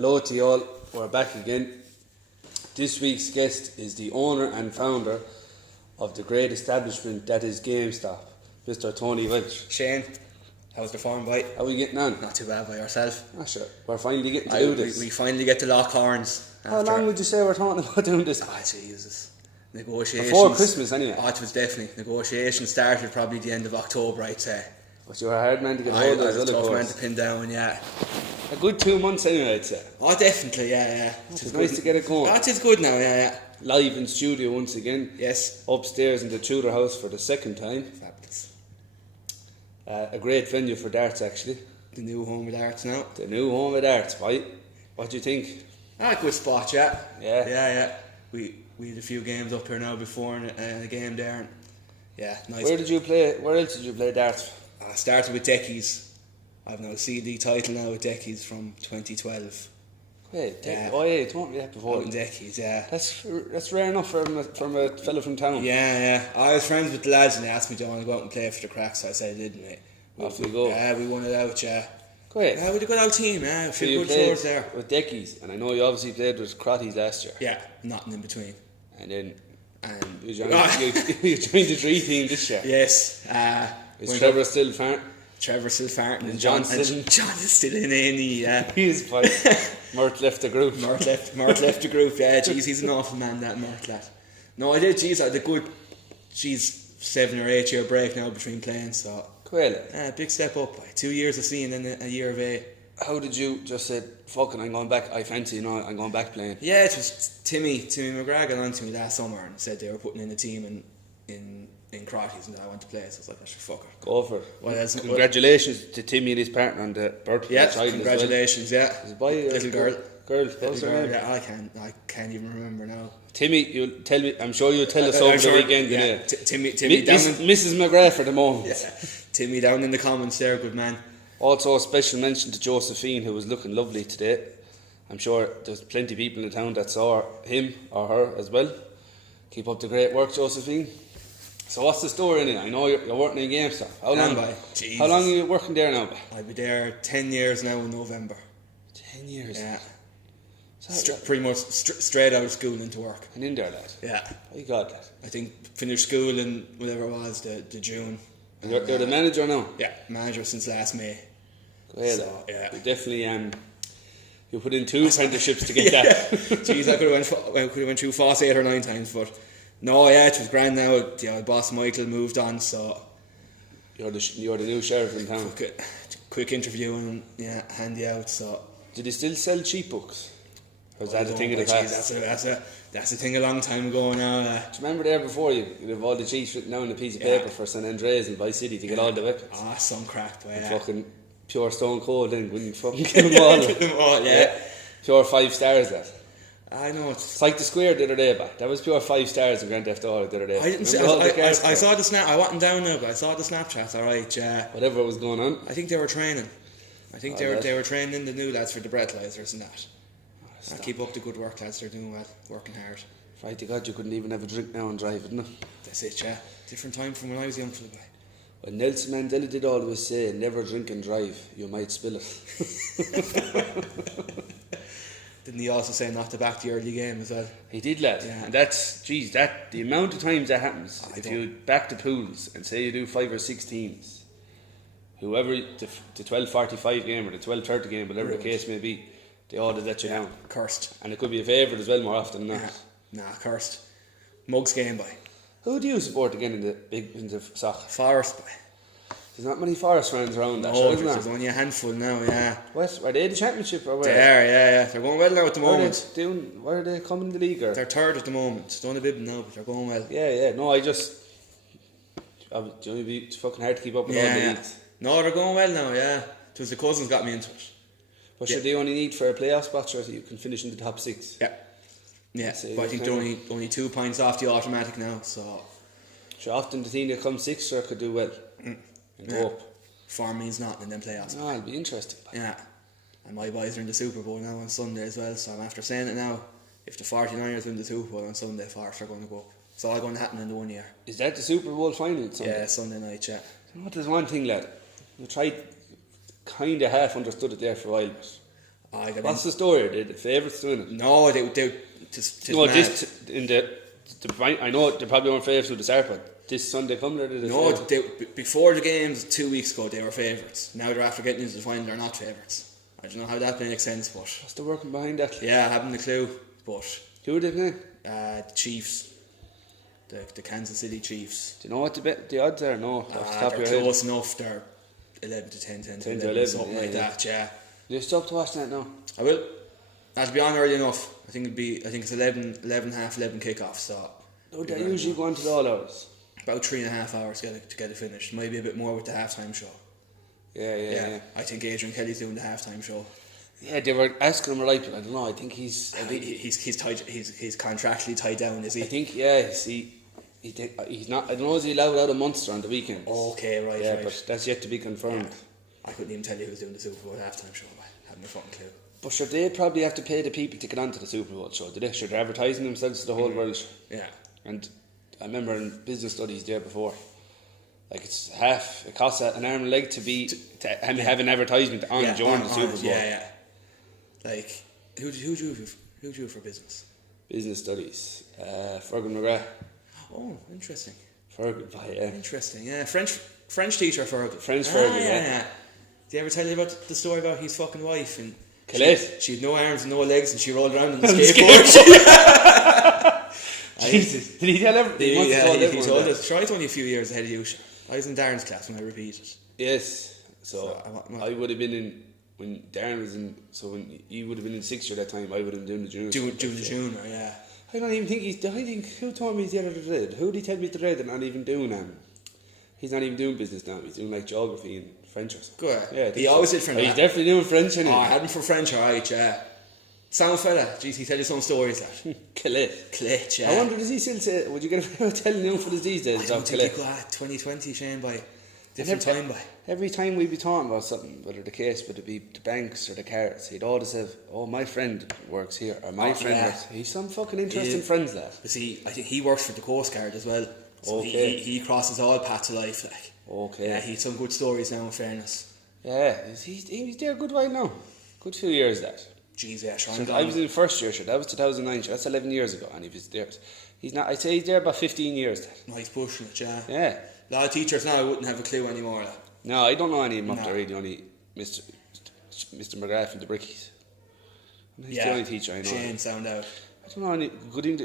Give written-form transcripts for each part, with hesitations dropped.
Hello to you all, we're back again. This week's guest is the owner and founder of the great establishment that is Gamestop, Mr. Tony Welch. Shane, how's the form, boy? How are we getting on? Not too bad by yourself. Ah, sure. We're finally getting to do this. We finally get to lock horns. How long would you say we're talking about doing this? Oh, Jesus. Negotiations. Before Christmas, anyway. Oh, it was definitely. Negotiations started probably the end of October, I'd say. But you're a hard man to get hold of. I was a tough man to pin down, yeah. A good 2 months anyway, I'd say. Oh, definitely, yeah. It's nice to get it going. Oh, it is good now, yeah. Live in studio once again. Yes. Upstairs in the Tudor house for the second time. Fabulous. A great venue for darts, actually. The new home with arts now. The new home of darts, right? What do you think? Ah, good spot, yeah. Yeah. We had a few games up here now before and a game there. And yeah, nice. Where else did you play darts? I started with Deckies. I've now a CD title now with Deckies from 2012. Wait, Yeah. oh yeah, you told me that before. Out in Deckies, yeah. That's rare enough from a fellow from town. Yeah. I was friends with the lads and they asked me, do I want to go out and play for the Cracks? So I said I did, mate. Off we go. Yeah, we won it out, yeah. Great. Yeah, we had a good out team, yeah. A So few you good played floors there. with Deckies, and I know you obviously played with Crotties last year. Yeah, nothing in between. And then And you joined the Tree team this year. yes. Is Trevor still farting? Trevor's still farting and John John is still in A&E, yeah. He is fine. Mert left the group. Mert left the group, yeah. Jeez, he's an awful man, that Mert lad. No, I did, jeez, I had a good 7 or 8 year break now between playing, so Cool. big step up. 2 years of seeing and a year of 8. How did you just say, fucking, I'm going back, I fancy, I'm going back playing? Yeah, it was Timmy McGrath got on to me last summer and said they were putting in a team in Crotties and that I want to play, so I was like, I should fuck her. Go for it. Well, Congratulations to Timmy and his partner on the birth of Yeah, the child. congratulations, As well. Is it boy or little girl. What's her name? Yeah, I can't even remember now. Timmy, you'll tell me. I'm sure you'll tell us over the weekend. Yeah, Timmy down Mrs. McGrath for the moment. yeah, Timmy down in the comments there, good man. Also, a special mention to Josephine, who was looking lovely today. I'm sure there's plenty of people in the town that saw him or her as well. Keep up the great work, Josephine. So what's the story in it? I know you're working in Gamestop. How long? How long are you working there now? I'll be there 10 years now in November. 10 years. Yeah. Pretty much straight out of school into work. And in there, lad. Yeah. My God, lad. I think finished school in whatever it was, the June. You're the manager now? Yeah, manager since last May. Well, So, yeah. You definitely you put in 2 apprenticeships to get that. Jeez, I could have went through FOSS 8 or 9 times, but no, yeah, it was grand now. The boss Michael moved on, so You're the new sheriff in town. quick interview and yeah, handy out. So Did he still sell cheap books? Or was that a thing of the geez, past? that's a thing a long time ago now. Do you remember there before you'd have all the cheats written down on a piece of paper for St Andreas and Vice City to get all the weapons? Ah, some crap, yeah. Fucking pure stone cold then, wouldn't fucking kill them all. Kill them all, yeah. Pure 5 stars, that. I know It's like the square the other day, but that was pure 5 stars in Grand Theft Auto the other day. I didn't see. I saw the snap. I wasn't down now, but I saw the Snapchat. All right, yeah. Whatever was going on. I think they were training. I think they were training the new lads for the breathalyzers and that. Keep up the good work, lads. They're doing well, working hard. Right to God, you couldn't even have a drink now and drive, wouldn't it? That's it, yeah. Different time from when I was young for the boy. Well, Nelson Mandela did always say, never drink and drive, you might spill it. Didn't he also say not to back the early game as well? He did, lad. Yeah. And that's, the amount of times that happens, if you back the pools and say you do 5 or 6 teams, whoever, the 12:45 game or the 12:30 game, whatever the case may be, they all did let you down. Cursed. And it could be a favourite as well more often than not. Nah, cursed. Mugs game, boy. Who do you support again in the soccer? Forest, boy. There's not many Forest fans around that, No, isn't there? there's only a handful now, yeah. What? Are they the championship or where? They are, yeah. They're going well now at the moment. Where are they coming in the league? Or? They're third at the moment. Don't a bib now, but they're going well. Yeah. No, it's fucking hard to keep up with all the leagues. No, they're going well now, yeah. It was the cousins got me into it. But should they only need for a playoff spot so you can finish in the top 6? Yeah, but I think they're only 2 points off the automatic now, so often the team that comes 6th sure could do well and go up. Form means nothing in them playoffs. No, it'll be interesting. Yeah, and my boys are in the Super Bowl now on Sunday as well, so I'm after saying it now, if the 49ers win the Super Bowl on Sunday, Forest are going to go up. It's all going to happen in the 1 year. Is that the Super Bowl final Sunday? Yeah, Sunday night, yeah. You know what, there's one thing, lad. You tried, kind of half understood it there for a while, but I got What's the story? Are they the favourites doing it? No, they No, I know they probably weren't favourites with the start, but this Sunday coming, they're the No, favourites? before the games 2 weeks ago, they were favourites. Now they're after getting into the final, they're not favourites. I don't know how that makes sense, but What's the working behind that? yeah, I haven't a clue. But Who are they playing? the Chiefs, the Kansas City Chiefs. Do you know what the odds are? No, off the top of They're your head. close enough. They're 11 to 10, 10 to 11, 11, something like that. Yeah, You stopped watching that now? I will. That'll be on early enough. I think it's 11 half 11 kickoff. So No, they usually go on to the all hours. about 3.5 hours to get it finished. Maybe a bit more with the halftime show. Yeah. I think Adrian Kelly's doing the halftime show. Yeah, they were asking him right, but I don't know. I think he's He's contractually tied down, is he? I think he's not. I don't know. Is he allowed out of Munster on the weekend? Okay, right. Yeah, right. but that's yet to be confirmed. I couldn't even tell you who's doing the Super Bowl halftime show. I haven't a fucking clue. But sure, they probably have to pay the people to get onto the Super Bowl show, do they? Sure, they're advertising themselves to the whole world. Yeah. And I remember in business studies there before, like it's half. It costs an arm and a leg to have an advertisement on during the Super Bowl. Yeah. Like who do you for business? Business studies. Fergus McGrath. Oh, interesting. Fergus, yeah. Interesting. Yeah, French teacher Fergus. French Fergus, yeah. Did he ever tell you about the story about his fucking wife and Colette? She had no arms and no legs and she rolled around on the skateboard. Jesus, did he tell everyone? He told us. Sure, I was only a few years ahead of you. I was in Darren's class when I repeated. Yes, so I would have been in when Darren was in. So when you would have been in 6th year that time, I would have been doing the junior. Doing the junior, yeah. I don't even think I think who told me the other day? Who did he tell me today they're not even doing he's not even doing business now. He's doing like geography and French or something. Good. Yeah, He always did French. He's definitely doing French anyway. I had him for French, alright, yeah. Sound fella. Jeez, he tell you some stories that. Colette, yeah. I wonder, does he still say, would you get a telling him for these days? I don't think you got 2020, Shane, by different time by. Every time we'd be talking about something, whether the case would it be the banks or the cars, he'd always have, oh, my friend works here, or my friend works. He's some fucking interesting friends, lad. But see, I think he works for the Coast Guard as well. So he crosses all paths of life, like. Okay. Yeah, he's some good stories now, in fairness. Yeah, he's there a good while now. Good few years, that. Jeez, yeah, sure. I was in first year, sure. That was 2009, sure. That's 11 years ago, and he was there. He's not. I'd say he's there about 15 years. That. No, he's pushing it, yeah. Yeah. A lot of teachers now wouldn't have a clue anymore. Like. No, I don't know any of them up there really. Only Mr. McGrath and the Brickies. He's the only teacher I know. Shane sound out. I don't know any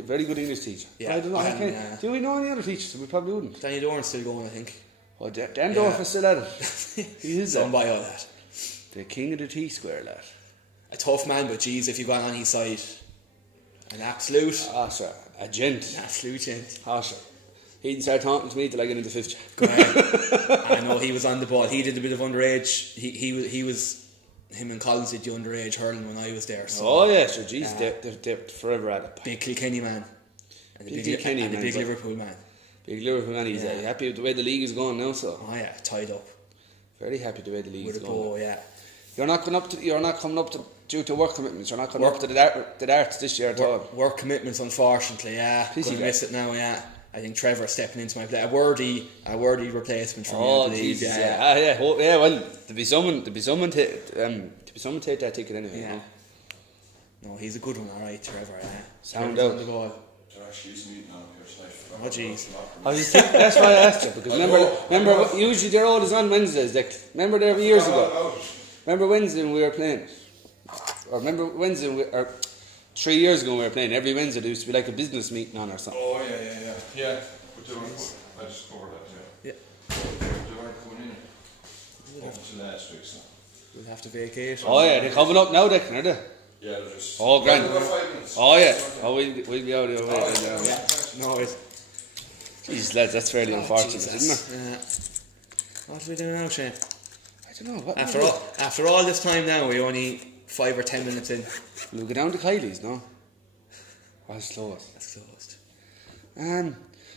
very good English teacher. Yeah, I don't know. Do we know any other teachers? We probably wouldn't. Danny Dorn's still going, I think. Oh, Dan Dorff is still at it. He is done by all that. The king of the T-square, lad. A tough man, but geez, if you got on his side, an absolute. Ah, sir, a gent. An absolute gent. Ah, sir. He didn't start talking to me till I get into 5th year. I know he was on the ball. He did a bit of underage. He was. Him and Collins did the underage hurling when I was there. So, oh yeah, so geez, they're forever at it. Big Kilkenny man. And big Kilkenny man. And the big Liverpool man. Big Liverpool man. He's happy with the way the league is going now. So. Oh yeah, tied up. Very happy with the way the league is going. Bow, yeah. You're not coming up to due to work commitments. You're not coming up to the darts this year at all. Work commitments, unfortunately. Yeah, gonna miss it now. Yeah. I think Trevor stepping into my play, a worthy replacement for me. I believe. Yeah. Well, to be someone take that ticket anyway. Yeah. No, he's a good one. All right, Trevor. Yeah. Sound out. They're actually using me now. Oh jeez. That's why I asked you because remember usually they're always on Wednesdays. Like, remember there years ago. Remember Wednesday when we were playing, or remember Wednesday or 3 years ago when we were playing. Every Wednesday there used to be like a business meeting on or something. Oh yeah. But they weren't. I just covered that. Yeah. They weren't coming in. Up to last week, so. We'll have to vacate. Oh yeah, they're coming up now, Declan, are they? Yeah, they're just. Oh, grand. About 5 minutes. Oh yeah. Oh, we'll be out of the way. Yeah. No, it's. Jeez, lads, that's fairly unfortunate, Jesus. isn't it? What do we do now, Shane? I don't know. What After all this time now, we're only 5 or 10 minutes in. We'll go down to Kylie's, no? That's closed. That's closed.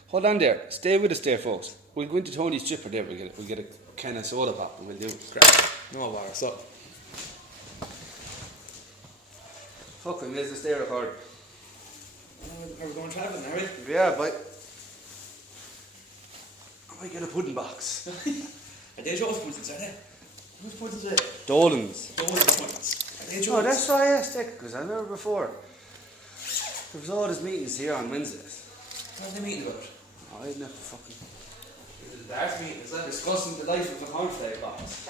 Hold on there. Stay with us there, folks. We'll go into Tony's chipper there. We'll get a can of soda pop and we'll do it. No bother. So. Fuck, we missed the stay record. Are we going travelling, are we? Yeah, but I might get a pudding box. Are they yours puddings, are they? Whose puddings are they? Dolan's. Dolan's puddings. Are they Oh, Jones? that's why I asked Dick, because I remember before. There was all these meetings here on Wednesdays. What are they meeting about? Oh, I didn't have to fucking... Is it a darts meeting? Is that Discussing the life of a cornflake box.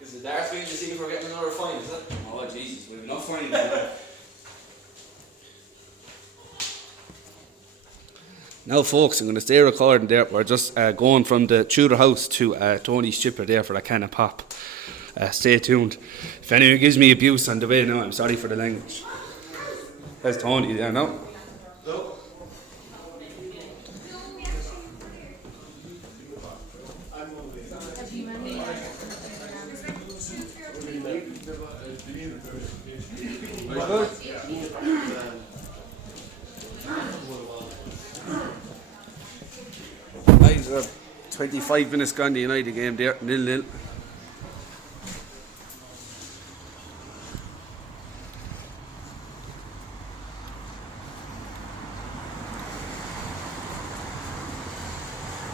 Is it a darts meeting to see if we're getting another fine, is it? Oh, Jesus, we've enough finding now. Now, folks, I'm going to stay recording there. We're just going from the Tudor house to Tony's chipper there for a can of pop. Stay tuned. If anyone gives me abuse on the way now, I'm sorry for the language. There's Tony there now. Hello? Right, 25 minutes gone the United game there, 0-0.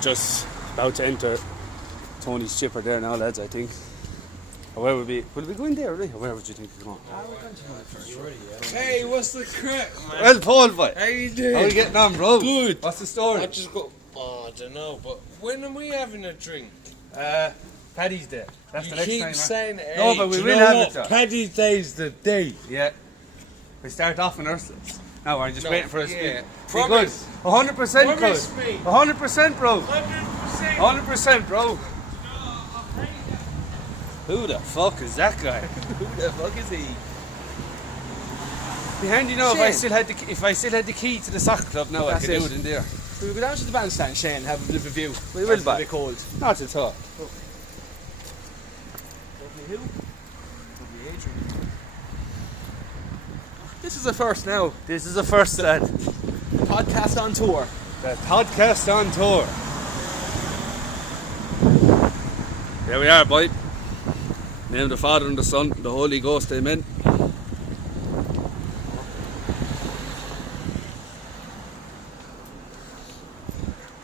Just about to enter Tony's chipper there now, lads, I think. Or where would we go in there, really? Or where would you think we're going? Hey, what's the crack, man? Well, Paul, boy. How you doing? How are you getting on, bro? Good. What's the story? I just got. Oh, I don't know, but when are we having a drink? Paddy's Day. That's You the next keep time. saying it. No, but we will have it, though. Paddy's Day's the day. Yeah. We start off in Ursula's. Now we're just No, waiting for us. yeah. Be Promise. good. 100%, Promise bro. me. 100%, bro. 100%. 100%, bro. Who the fuck is that guy? Who the fuck is he? Be handy now if I Shane. still had the key to the soccer club now. That's I could do it. it in there. We'll go down to the bandstand, Shane, and have a bit of a view. We will, It's a bye. bit cold. Not at all. Lovely who? Lovely Adrian. This is the first now. This is the first lad. Podcast on tour. The podcast on tour. Here we are, boy. In the name of the Father and the Son and the Holy Ghost, amen.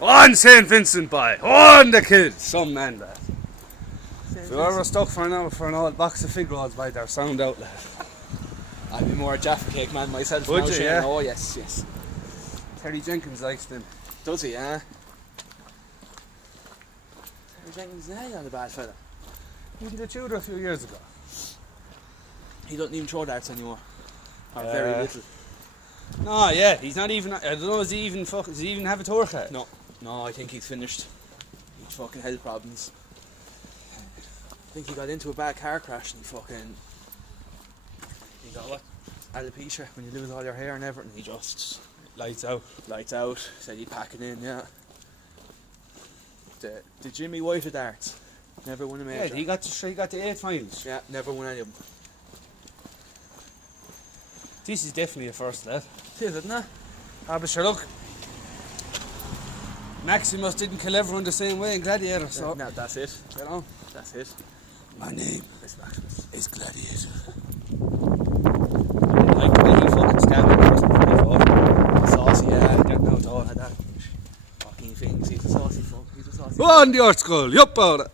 On St. Vincent, boy. On the kid. Some man, lad. If you ever stuck for an old box of fig rolls, boy, they're sound out, lad. I'd be more a Jaffa cake man myself. Would now, you, Shane. yeah? Oh, yes, yes. Terry Jenkins likes them. Does he, eh? Terry Jenkins, not a bad fella. He did a Tudor a few years ago. He doesn't even throw darts anymore. Or very little. No, yeah, he's not even. I don't know. Does he even have a tour card? No, I think he's finished. He's fucking health problems. I think he got into a bad car crash and he got what? Alopecia, when you lose all your hair and everything. He just Lights out. lights out. Said he'd pack it in, yeah. The Jimmy White of darts. Never won a Yeah, major. he got to 8 finals. Yeah, never won any of them. This is definitely a first, lad. It is, isn't it? Ah, but sure, look. Maximus didn't kill everyone the same way in Gladiator, so No, that's it. you know. That's it. My name It's Maximus. is Gladiator. Like the way he fucking stabbed the person before he fought. Saucy, yeah. Getting out all. Like that. Fucking things. He's a saucy fuck. He's a saucy On the earth skull, yup out it.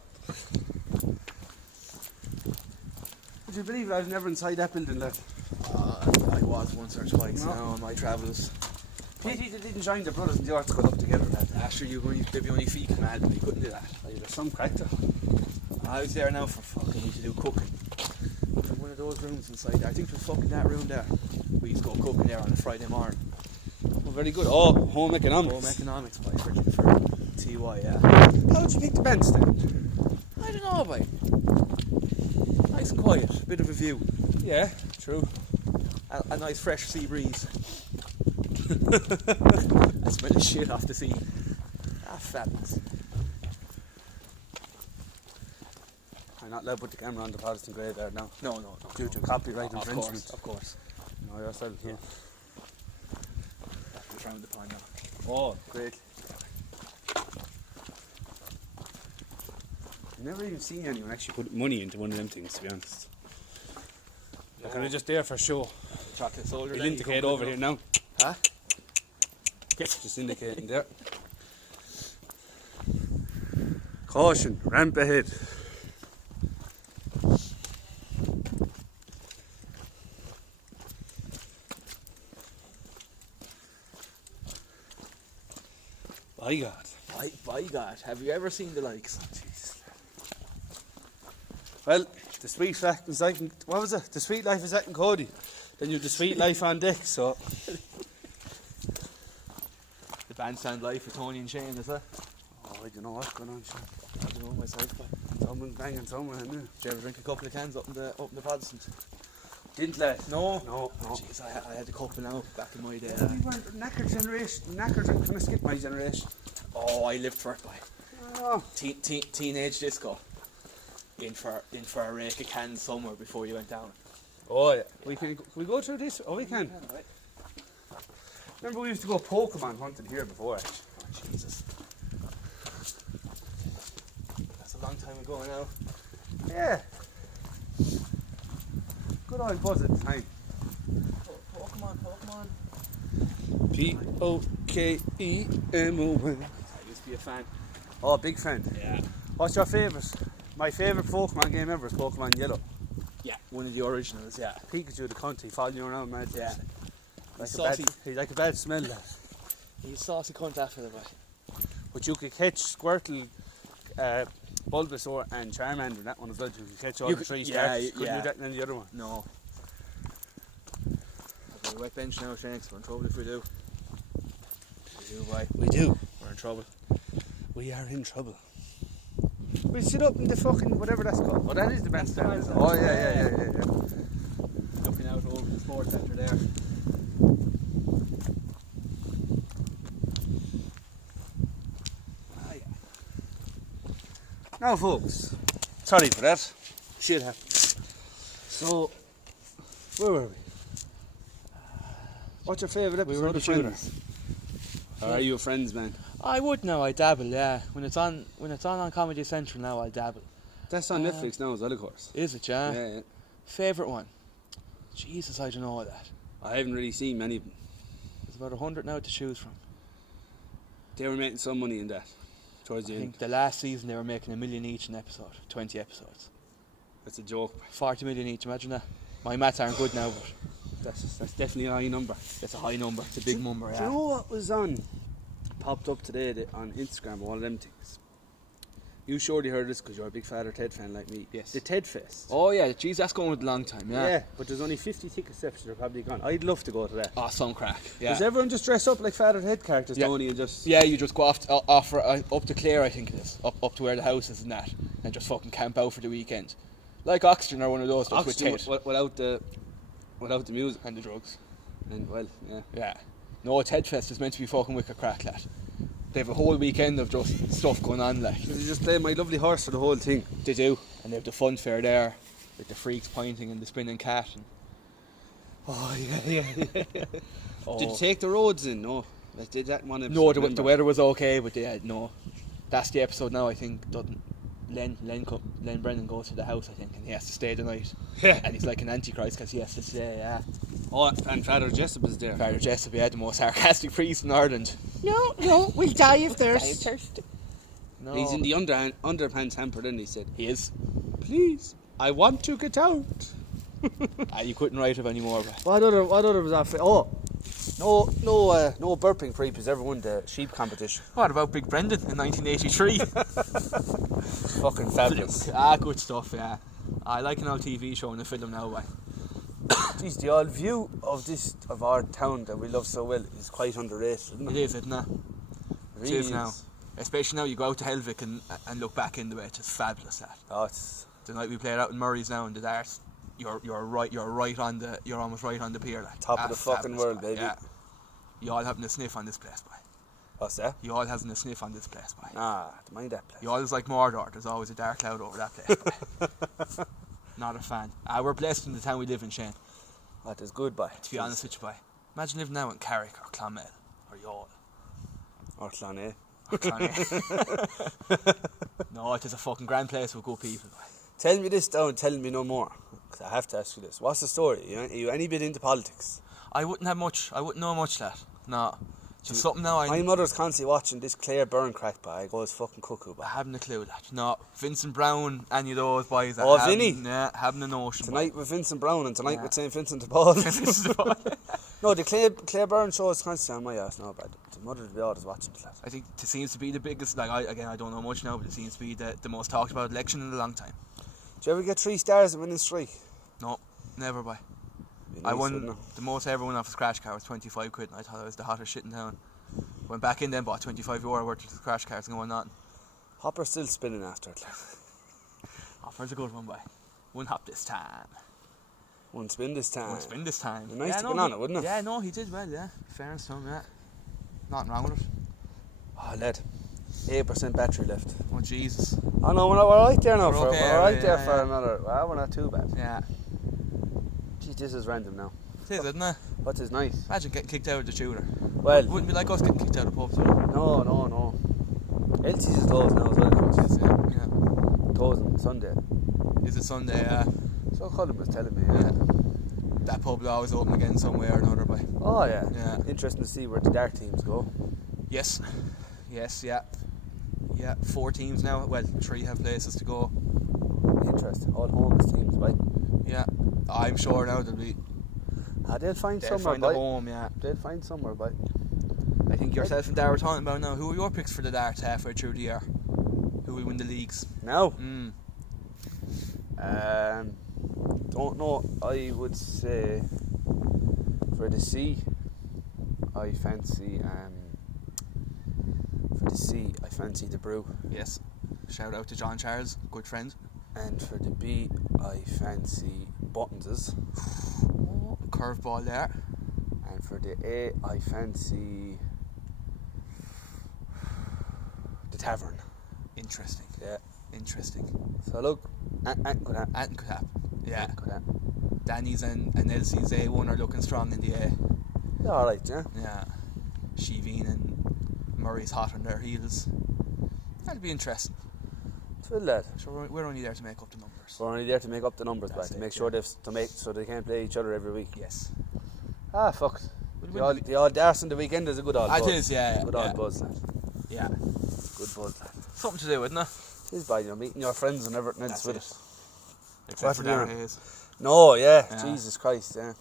Would you believe it? I was never inside that building, lad. I was once or twice No. now on my travels. Pity they didn't join the brothers in the earth skull up together, lad. After they'd be only feet mad, but you couldn't do that. Oh, there's some character. I was there now for fucking need to do cooking. In one of those rooms inside there. I think it was fucking that room there. We used to go cooking there on a Friday morning. Oh, very good. Oh, home economics. Home economics by for TY, yeah. How did you pick the bandstand? I don't know, boy. Nice and quiet, bit of a view. Yeah, true. A nice fresh sea breeze. I smell the shit off the sea. Ah, fatness. I'm not allowed to put the camera on the Protestant graveyard now. No. Due to copyright Of infringement. course, of course. No, yourself, yeah. That's frowned upon now. Oh, great. I've never even seen anyone actually put money into one of them things, to be honest. They're kind of just there for show. Chocolate soldier. We'll indicate over here now. Huh? Just indicating there. Caution, ramp ahead. By God. By God, have you ever seen the likes? Jesus. Well, the sweet life is like, what was it? The sweet life is at Cody. Then you the sweet life on deck, so. The bandstand life with Tony and Shane, is it? Oh, I don't know what's going on, Sean. I don't know myself, but Someone's banging someone, isn't it? did you ever drink a couple of cans up in the Protestant? Didn't lad? No. No. Jeez, I had a couple now back in my day. We weren't knackered generation. Knackered, can I skip my generation? Oh, I lived for it, boy. Oh. Teenage disco. In for a rake of cans somewhere before you went down. Oh yeah. Can we go through this? Oh, we can. Right. Remember we used to go Pokemon hunting here before, actually. Oh, Jesus. That's a long time ago now. Yeah. Good old buzz at the time. Pokemon. Pokemon. I used to be a fan. Oh, big fan. Yeah. What's your favourite? My favourite Pokemon game ever is Pokemon Yellow. Yeah, one of the originals, yeah. Pikachu the country following you around, man. Yeah. Like Saucy. he's like a bad smell, lad. He's saucy cunt after the boy. But you could catch Squirtle, Bulbasaur and Charmander in that one as well. You could catch all the three stars. You couldn't do that in the other one. No. I've got a wet bench now, Shane, so we're in trouble if we do. We do, boy. We do. We're in trouble. We are in trouble. We sit up in the fucking whatever that's called. Oh, that is the bandstand. Isn't it? Oh yeah. Looking out over the sports centre there. Ah, yeah. Now, folks, sorry for that. Shit happened. So, where were we? What's your favourite episode? We were the of Friends? Or are you a Friends man? I would now, I dabble, yeah. When it's on Comedy Central now, I dabble. That's on Netflix now as well, of course. Is it, yeah? Yeah. Favourite one? Jesus, I don't know that. I haven't really seen many of them. There's about 100 now to choose from. They were making some money in that towards the I end. think the last season they were making $1 million each an episode, 20 episodes. That's a joke. 40 million each, imagine that. My maths aren't good now, but That's definitely a high number. it's a high number. It's a big number, Do yeah. you know what was popped up today on Instagram, one of them things? You surely heard this because you're a big Father Ted fan like me. Yes. The Ted Fest. Oh yeah, geez, that's going with a long time, yeah. But there's only 50 tickets left, so they're probably gone. I'd love to go to that. Oh, some crack. Yeah. Does everyone just dress up like Father Ted characters, Yeah. Tony, and just... Yeah, you just go up to Clare, I think it is, up to where the house is and that, and just fucking camp out for the weekend. Like Oxygen or one of those, just with Oxygen Ted. without the music. And the drugs. And, well, yeah. Yeah. No, Ted Fest is meant to be fucking wicked crack, lad. They have a whole weekend of just stuff going on, like. They just play My Lovely Horse for the whole thing. They do. And they have the fun fair there, with the freaks pointing and the spinning cat. And Oh, yeah. oh. Did you take the roads in? No. Like, did that one episode? No, the remember? weather was okay, but yeah, no. That's the episode now, I think, doesn't... Len Brennan goes to the house, I think, and he has to stay the night. Yeah. And he's like an antichrist because he has to stay, yeah. Oh, and Father Jessup is there. Father Jessup, yeah, the most sarcastic priest in Ireland. No, we'll die of thirst. No. He's in the underpants hamper, then he said, He is. please, I want to get out. You couldn't write it anymore, but... What other was that? No burping creep has ever won the sheep competition. What about Big Brendan in 1983? Fucking fabulous. Good stuff, yeah. I like an old TV show and a film now, boy. Jeez, the old view of our town that we love so well is quite underrated, isn't It it? is, isn't it? Really It is now. Especially now you go out to Helvick and look back into it, it's just fabulous, that. Oh, it's... The night we played out in Murray's now in the darts, you're almost right on the pier, like. Top of the fucking fabulous, world, boy. baby. Yeah. You all having a sniff on this place, boy. What's that? You all having a sniff on this place, boy. Don't mind that place. You all is like Mordor, there's always a dark cloud over that place, boy. Not a fan. We're blessed in the town we live in, Shane. That is good, boy. To be honest with you, boy. Imagine living now in Carrick or Clonmel or Youghal. Or Clonay. Or Clonay. No, it is a fucking grand place with good people, boy. Tell me this down, tell me no more. 'Cause I have to ask you this. What's the story? Are you any bit into politics? I wouldn't know much, lad. No. Just something now My mother's constantly watching this Claire Byrne crack, but I goes fucking cuckoo, I but haven't a clue, lad. No. Vincent Brown, any of those boys. That Oh, haven't- Vinny? Yeah, having a notion. tonight with Vincent Brown and tonight Yeah. with St. Vincent de Paul. Boy. No, the Claire Byrne show is constantly on my ass now, but The mother will be always watching the lad. I think it seems to be the biggest, like, I don't know much now, but it seems to be the most talked about election in a long time. Did you ever get 3 stars at winning streak? No, never by. Be I nice, won, wouldn't it? the most I ever won off a scratch card was 25 quid, and I thought I was the hottest shit in town. Went back in then, bought 25 euro worth of scratch cards and going on. Hopper's still spinning after it, lad. Offer's a good one, boy. One hop this time. One spin this time. One spin this time. Nice to get on it, wouldn't it? Yeah, no, he did well, yeah. Fairness to him, yeah. Nothing wrong with it. Oh, lad. 8% battery left. Oh, Jesus. Oh no, we're right there now. We're okay, we're right there yeah, for yeah. another. Well, we're not too bad. Yeah. Geez, this is random now. It is, isn't it? What is nice? Imagine getting kicked out of the shooter. Well, Wouldn't be like us getting kicked out of pubs, would it? no. LT's is closed now as well. Coach. Yeah. Closed on Sunday. Is it Sunday? So Colin was telling me. Yeah. That pub will always open again somewhere or another, by. Oh yeah. Yeah. Interesting to see where the dark teams go. Yes. Yes, yeah. Yeah, 4 teams now. Well, 3 have places to go. Interesting. All homeless teams, right? Yeah. I'm sure now they'll They'll find they'll somewhere, find a bye. home, yeah. They'll find somewhere, bye. I think yourself and Dara were talking about now. Who are your picks for the darts halfway through the year? Who will win the leagues? Now, Mm. don't know. I would say for the C, I fancy the Brew, Yes. Shout out to John Charles, good friend. and for the B, I fancy Buttonses, Curveball there. and for the A, I fancy the Tavern. Interesting. Yeah. Interesting. So look, could happen. And could happen. Yeah. Could happen. Danny's and Elsie's A1 are looking strong in the A. Yeah, all right, yeah. Yeah. Sheeveen and Murray's hot on their heels. That'll be interesting. It's well, lad. So we're only there to make up the numbers. We're only there to make up the numbers, That's to it, make yeah. sure so they can't play each other every week. Yes. Ah, fuck. The old darts on the weekend is a good old buzz. It is, yeah. Good yeah. old buzz, lad. Yeah. Good buzz, lad. Something to do, isn't it? It is by meeting your friends and everything else That's with it. it. Except What for do you Dara know? Hayes. No, yeah. Yeah. Jesus Christ, yeah.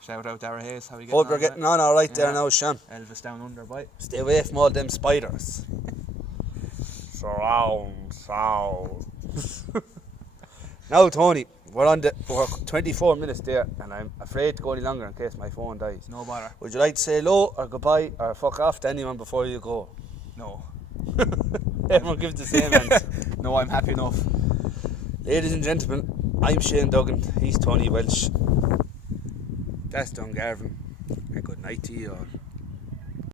Shout out Dara Hayes. How are you Hope getting you're on? getting on all right there Yeah. now, Sean. Elvis down under, bye. Stay away from all them spiders. Surround sound. Now, Tony, we're 24 minutes there, and I'm afraid to go any longer in case my phone dies. No bother. Would you like to say hello or goodbye or fuck off to anyone before you go? No. Everyone gives the same answer. No, I'm happy enough. Ladies and gentlemen, I'm Shane Duggan. He's Tony Welsh. That's Don Garvin. And good night to you all.